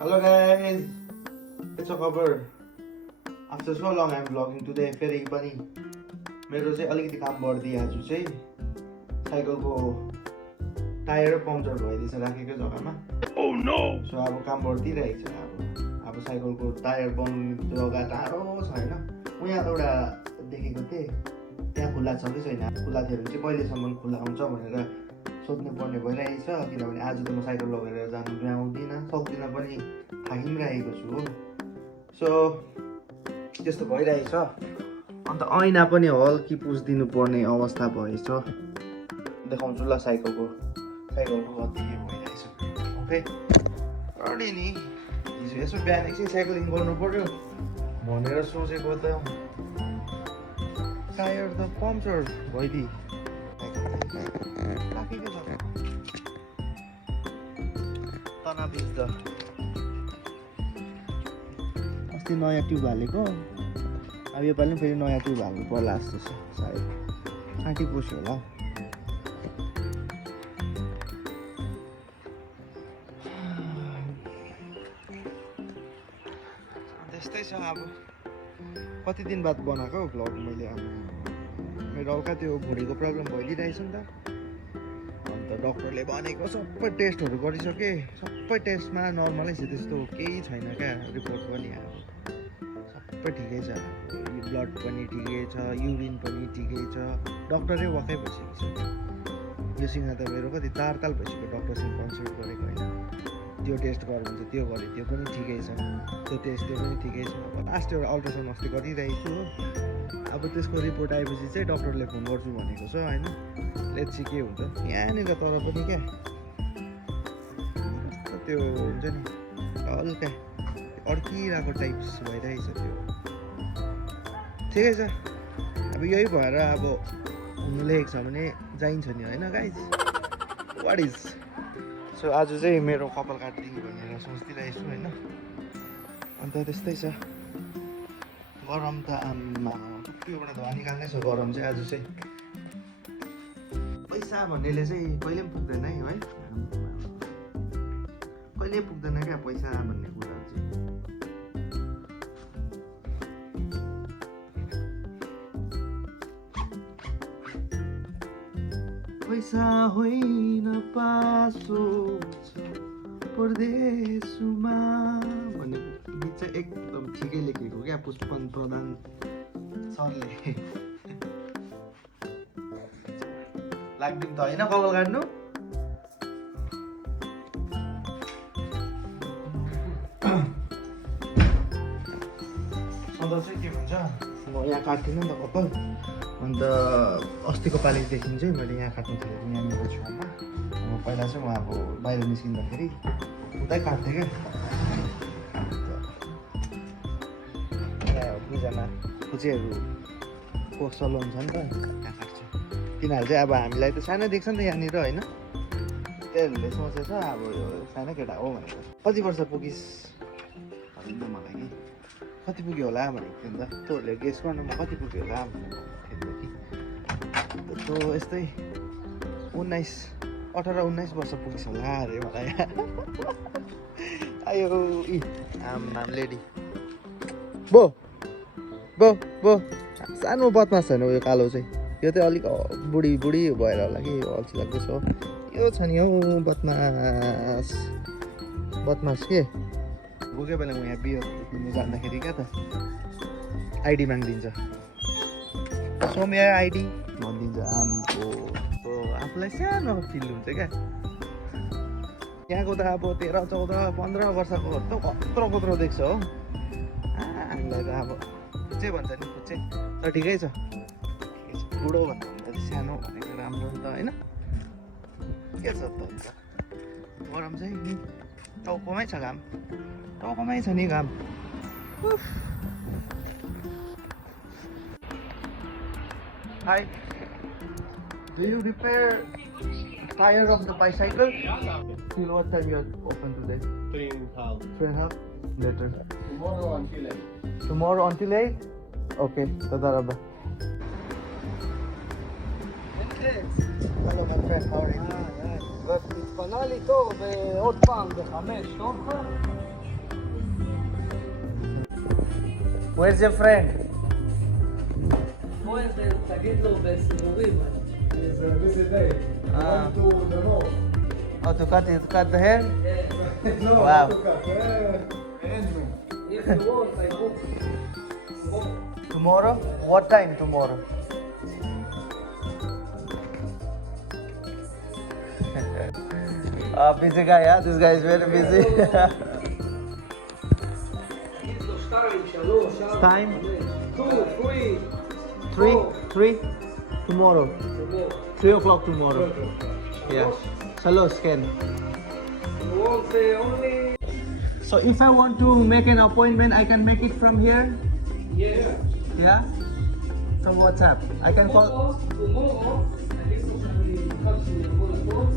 Hello guys, it's a cover. After so long I'm vlogging today. फेरि पनि मेरो चाहिँ अलिकति काम बढ्दियो आज चाहिँ साइकलको टायर पङ्चर भइदिएछ राखेको जग्गामा. Oh no! So अब काम बढ्दिरहेको छ. अब साइकलको टायर बनाउने जग्गा टाढो छ हैन. म यहाँ एउटा देखेको थिएँ. त्यहाँ खुला छ कि छैन. खुला थियो भने चाहिँ कहिलेसम्म खुला हुन्छ भनेर सोध्नु पर्ने भइरहेछ किनभने आज त म साइकल लगेर जानु भ्याउँदिनँ सक्दिनँ पनि थाकि पनि रहेको छु हो. सो त्यस्तो भइरहेछ. अन्त ऐना पनि हल्की पुछिदिनु पर्ने अवस्था भएछ. देखाउँछु ल साइकलको कति के भइरहेछ. ओके अनि नि हिजो यसो बिहान एकछिन साइक्लिङ गर्नु पर्यो भनेर सोचेको त टायर त पम्चर भइदियो. अस्ति नयाँ ट्युब हालेको. अब योपालि फेरि नयाँ ट्युब हाल्नु पर्ला जस्तो छ सायद. आँटी पुस्यो होला. त्यस्तै छ. अब कति दिन बाद बनाएको भ्लग मैले. अब मेरो हल्का त्यो भुँडीको प्रब्लम भइदिइरहेछ नि त. अन्त डक्टरले भनेको सबै टेस्टहरू गरिसकेँ. सबै टेस्टमा नर्मलै छ. त्यस्तो केही छैन क्या. रिपोर्ट पनि अब सबै ठिकै छ. ब्लड पनि ठिकै छ, युरिन पनि ठिकै छ. डक्टरै वाक्कै भइसकेको छ. योसँग त मेरो कति तारताल भइसक्यो डक्टरसँग कन्सल्ट गरेको होइन. त्यो टेस्ट गर भन्छ त्यो गरेँ, त्यो पनि ठिकै छ. त्यो टेस्ट त्यो पनि ठिकै छ. लास्ट एउटा अल्ट्रासाउन्ड अस्ति गरिरहेको छु हो. अब त्यसको रिपोर्ट आएपछि चाहिँ डक्टरले फोन गर्छु भनेको छ होइन. लेट्स सी के हुन्छ यहाँनिर. तर पनि क्या त्यो हुन्छ नि हल्का अड्किरहेको टाइप्स भइरहेछ. त्यो ठिकै छ. अब यही भएर अब हुनु लेखेको छ भने जाइन्छ नि होइन गाइज. What is. सो आज चाहिँ मेरो कपाल काटिदिनु भनेर सोचिदिइरहेको छु होइन. अन्त त्यस्तै छ. गरम त आम्मा टुप्पीबाट धुवा निकाल्नै छ. गरम चाहिँ आज चाहिँ पैसा भन्नेले चाहिँ कहिले पनि पुग्दैन है. कहिले पुग्दैन क्या पैसा भन्ने कुरा चाहिँ. पैसा होइन पासो छ परदेशमा भन्ने गीत चाहिँ एकदम ठिकै लेखेको क्या पुष्पन प्रधान सरले. लाग्दिन त होइन कपाल काट्नु. सधैँ चाहिँ के भन्छ म यहाँ काट्दिनँ नि त कपाल. अन्त अस्तिको पालिदेखि चाहिँ मैले यहाँ काट्नु थालेको यहाँनिर छेउमा. पहिला चाहिँ म अब बाहिर निस्किँदाखेरि उतै काट्थेँ क्या. यहाँ दुईजना कुचेहरूको सलोन छ नि त त्यहाँ काट्छु. तिनीहरू चाहिँ अब हामीलाई त सानो देख्छ नि त यहाँनिर होइन. त्यहीहरूले सोचेछ अब यो सानो केटा हो भनेर. कति वर्ष पुगिस् भन्नु मलाई कि कति पुग्यो होला भनेको थियो नि त. तँहरूले गेस गर्नु म कति पुग्यो होला भनेको थियो कि. त्यो यस्तै 18-19 वर्ष पुगिस् होला अरे मलाई. आयो इ आम लेडी बो बो बो. सानो बदमास छैन यो कालो चाहिँ. यो चाहिँ अलिक बुढी भएर होला कि अल्छी लाग्दैछ. यो छ नि हौ बदमास के. गएकै बेला म यहाँ बियर किन्नु जाँदाखेरि क्या त आइडी मागिदिन्छ. सोम्या आइडी भनिदिन्छ. आमको आफूलाई सानो फिल हुन्छ क्या. यहाँको त अब 13-14-15 वर्षको त कत्रो देख्छ हो. हामीलाई त अब चाहिँ भन्छ नि खुच्चे. तर ठिकै छ. बुढो भन्दा सानो भनेको राम्रो नि त होइन. के छ त हुन्छ. गरम चाहिँ नि टाउकोमै छ घाम. टाउकोमै छ नि घाम. Hi. Do you repair tire of the bicycle? Till what time you are open today? 3.5. 3.5 later. Tomorrow until 8. Tomorrow until 8? Okay, tada raba. Hello my friend, how are you? התפנה לי טוב עוד פעם ב5, טוב לך? Where's your friend? תגיד לו בסיבורים. This day. Ah. To the north. Oh, to cut the hair? No, Wow. to cut. Arrangement. If you want, I hope. Tomorrow? What time tomorrow? Busy guy, yeah? This guy is very busy. תגיד לו 2, 3, 4, Time? 2, 3. 3? Tomorrow. 3 o'clock tomorrow. Yeah. Salos can. You want only? So if I want to make an appointment, I can make it from here? Yes. Yeah? From WhatsApp. I can call. Tomorrow, I think somebody comes to the phone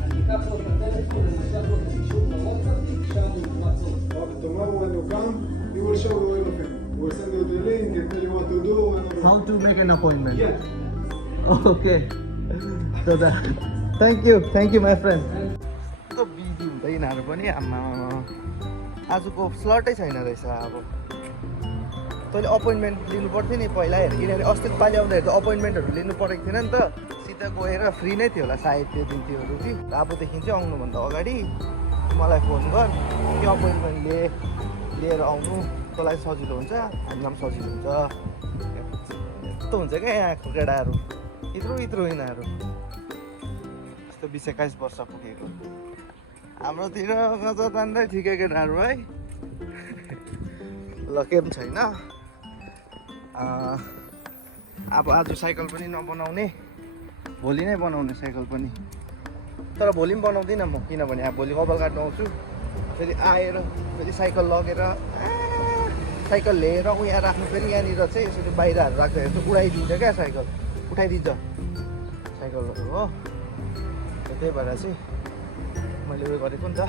and he comes on the telephone and I just want to show the WhatsApp and show the WhatsApp. Okay, tomorrow when you come, we will show you everything. We'll send you the link and tell you what to do and everything. How to make an appointment? Yes. Okay. So thank you my friend. कस्तो busy हुन्छ यिनीहरू पनि आम्मा आजको स्लटै छैन रहेछ अब तैँले appointment लिनु पर्थ्यो नि पहिला हेर किनभने अस्तिको पालि आउँदाखेरि त अपोइन्टमेन्टहरू लिनु परेको थिएन नि त सिधा गएर फ्री नै थियो होला सायद त्यो दिन त्योहरू कि अबदेखि चाहिँ आउनुभन्दा अगाडि मलाई फोन गर कि अपोइन्टमेन्ट लिएर आउनु तँलाई सजिलो हुन्छ हामीलाई पनि सजिलो हुन्छ यस्तो हुन्छ क्या यहाँको केटाहरू इत्रु यिनीहरू यस्तो 20-21 वर्ष पुगेको हाम्रोतिर गजा तान्दै ठिकै केटाहरू है ल के पनि छैन अब आज साइकल पनि नबनाउने भोलि नै बनाउने साइकल पनि तर भोलि पनि बनाउँदिनँ म किनभने अब भोलि कपाल काट्नु आउँछु फेरि आएर फेरि साइकल लगेर साइकल लिएर उहाँ राख्नु फेरि यहाँनिर चाहिँ यसरी बाहिरहरू राख्दा यस्तो उडाइदिन्छ क्या साइकल उठाइदिन्छ साइकलहरू हो त्यही भएर चाहिँ मैले उयो गरेको नि त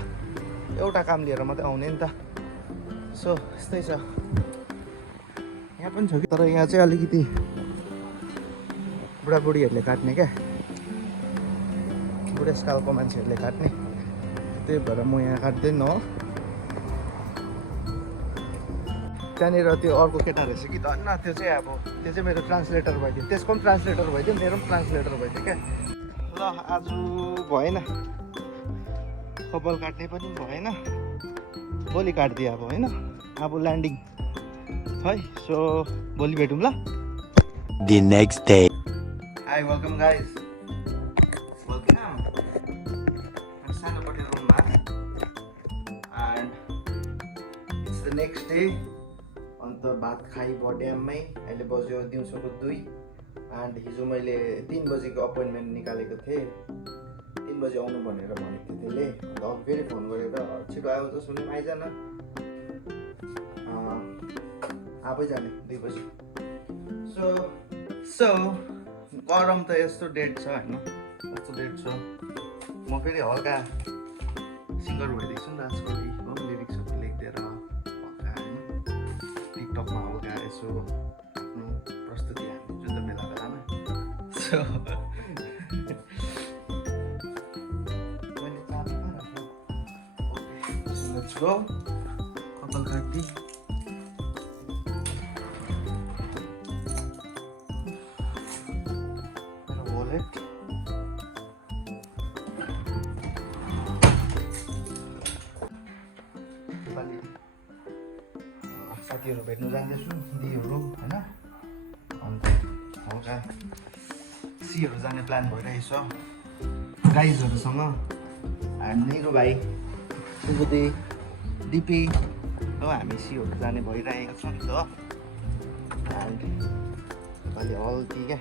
एउटा काम लिएर मात्रै आउने नि त सो यस्तै छ यहाँ पनि छ कि तर यहाँ चाहिँ अलिकति बुढाबुढीहरूले काट्ने क्या बुढेसकालको मान्छेहरूले काट्ने त्यही भएर म यहाँ काट्दैन हो त्यहाँनिर त्यो अर्को केटा रहेछ कि धन्न त्यो चाहिँ अब त्यो चाहिँ मेरो ट्रान्सलेटर भइदियो त्यसको पनि ट्रान्सलेटर भइदियो मेरो पनि ट्रान्सलेटर भइदियो क्या ल आज भएन कपाल काट्ने पनि भएन भोलि काटिदियो अब होइन अब ल्यान्डिङ है सो भोलि भेटौँ ल The next day. Hi welcome guys welcome Sanopatti रुममा and it's the next day अन्त भात खाइ बड्याममै अहिले बज्यो दिउँसोको 2 एन्ड हिजो मैले 3 बजीको अपोइन्टमेन्ट निकालेको थिएँ 3 बजी आउनु भनेर भनेको थिएँ त्यसले अन्त फेरि फोन गरेर छिटो आयो जसो पनि आइजान आफै जाने 2 बजी सो गरम त यस्तो डेट छ होइन यस्तो डेट छ म फेरि हल्का सिङ्गर भइदिएको छु नि त आजकल हो लिरिक्सहरू लेखिदिएर हल्का होइन टिकटकमा हल्का यसो आफ्नो प्रस्तुति हाल्छु नि त बेला बेलामा सो मैले चाबी कहाँ राखेँ लेट्स गो कपाल काट्दी साथीहरू भेट्नु जाँदैछु दिहरू होइन अन्त हल्का सीहरू जाने प्लान भइरहेछ गाइजहरूसँग एन्ड निरु भाइ सुबुदी दिपी हो हामी सीहरू जाने भइरहेको छ नि त एन्ड अलि हल्की क्या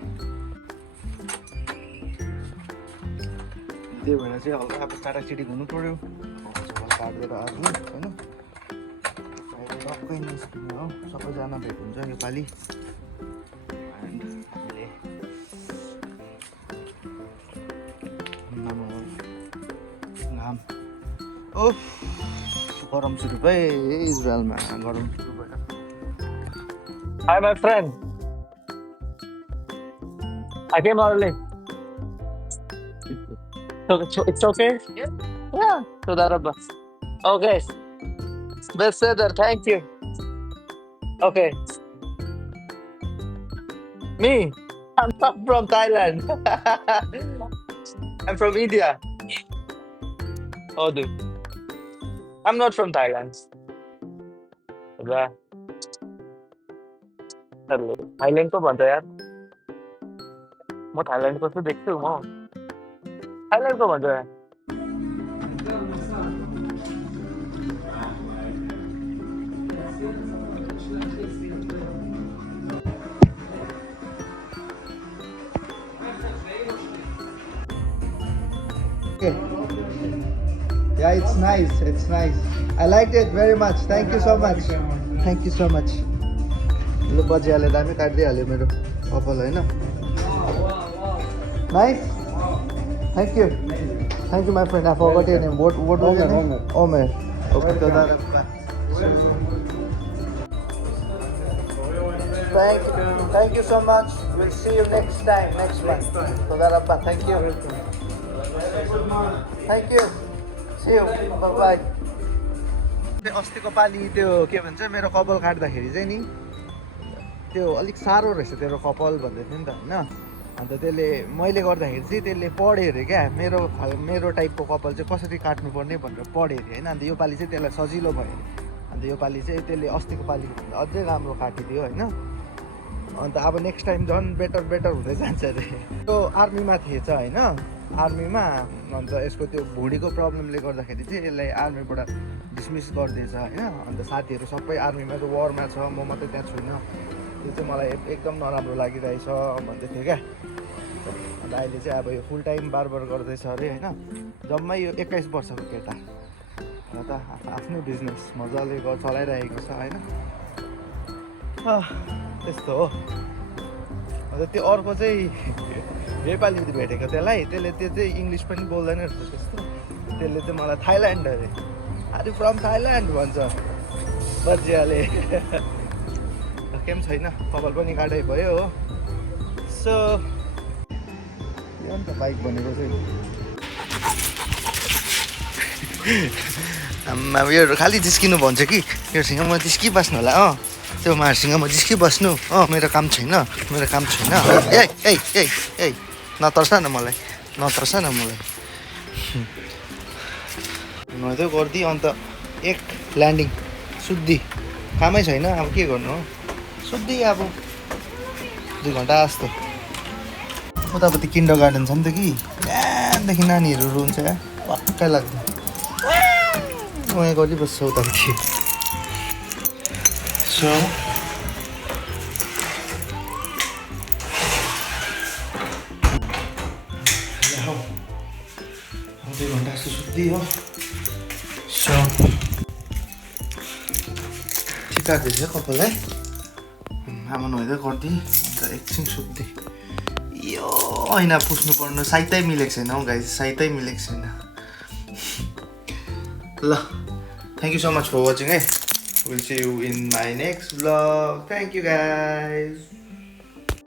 त्यही भएर चाहिँ हल्का अब चाटाचिटी हुनु पऱ्यो काटेर आज होइन टक्कै निस्किने हो सबैजना भेट हुन्छ योपालि एन्ड हामीले घाम ओफ गरम सुरु भयो इजरायलमा गरम सुरु भयो Hi, my friend. I came early. So it's okay? Yeah. So that Okay. Best said, thank you. Okay. Me. I'm not from Thailand. I'm from India. Oh, dude. I'm not from Thailand. Thailand को भन्छ यार म थाइल्यान्डको छु देख्छु म थाइल्यान्डको भन्छ यार Okay. Yeah, it's nice. It's nice. I liked it very much. Thank you so much. Thank you so much. Lu बजिहाल्यो दामी काटिदिइहाल्यो मेरो कपाल होइन Nice. Thank you. Thank you, my friend. I forgot your name. What was your name? Omer. Okay. Thank you so much. We'll see you next time, next month. Thank you. Thank you. See you. Bye-bye. अस्तिको पालि त्यो के भन्छ मेरो कपाल काट्दाखेरि चाहिँ नि त्यो अलिक साह्रो रहेछ तेरो कपाल भन्दै थियो नि त होइन अन्त त्यसले मैले गर्दाखेरि चाहिँ त्यसले पढ्यो अरे क्या मेरो टाइपको कपाल चाहिँ कसरी काट्नुपर्ने भनेर पढ्यो अरे होइन अन्त योपालि चाहिँ त्यसलाई सजिलो भयो अन्त योपालि चाहिँ त्यसले अस्तिको पालिको भन्दा अझै राम्रो काटिदियो होइन अन्त अब नेक्स्ट टाइम झन् बेटर हुँदै जान्छ अरे त्यो आर्मीमा थिएछ होइन आर्मीमा अन्त यसको त्यो भुँडीको प्रब्लमले गर्दाखेरि चाहिँ यसलाई आर्मीबाट डिसमिस गरिदिएछ होइन अन्त साथीहरू सबै आर्मीमा चाहिँ वरमा छ म मात्रै त्यहाँ छुइनँ त्यो चाहिँ मलाई एकदम नराम्रो लागिरहेछ भन्दै थियो क्या अन्त अहिले चाहिँ अब यो फुल टाइम बार गर्दैछ अरे होइन जम्मै यो 21 वर्षको केटा अन्त आफ्नै बिजनेस मजाले चलाइरहेको छ होइन त्यस्तो हो अन्त त्यो अर्को चाहिँ नेपाली भेटेको त्यसले त्यो चाहिँ इङ्ग्लिस पनि बोल्दैन रहेछ त्यस्तो त्यसले चाहिँ मलाई थाइल्यान्ड अरे आर फ्रम थाइल्यान्ड भन्छ बजिहाले केही छैन कपाल पनि काटै भयो हो सो यो नि त बाइक भनेको चाहिँ यो खालि जिस्किनु भन्छ कि योसँग म जिस्किबस्नु होला त्यो माहरूसँग म जिस्किबस्नु मेरो काम छैन ए नतर्स न मलाई नुहाइधुवाइ गरिदिएँ अन्त एक ल्यान्डिङ सुत्दी कामै छैन अब के गर्नु हो सुत्दी अब 2 घन्टा जस्तो उतापट्टि किन्डर गार्डन छ नि त कि बिहानदेखि नानीहरू रुन्छ क्या पक्कै लाग्दैन उहाँ गरिबस्छ उतापट्टि सो 2 घन्टा जस्तो सुत्दी हो सो ठिक काट्दैछ कपाल है आमा नुहाइधुवाइ गरिदिएँ अन्त एकछिन सुत्दी यो होइन पुस्नु पर्नु साइतै मिलेको छैन हौ गाइस साइतै मिलेको छैन ल thank you so much for watching है will see you in my next blog thank you guys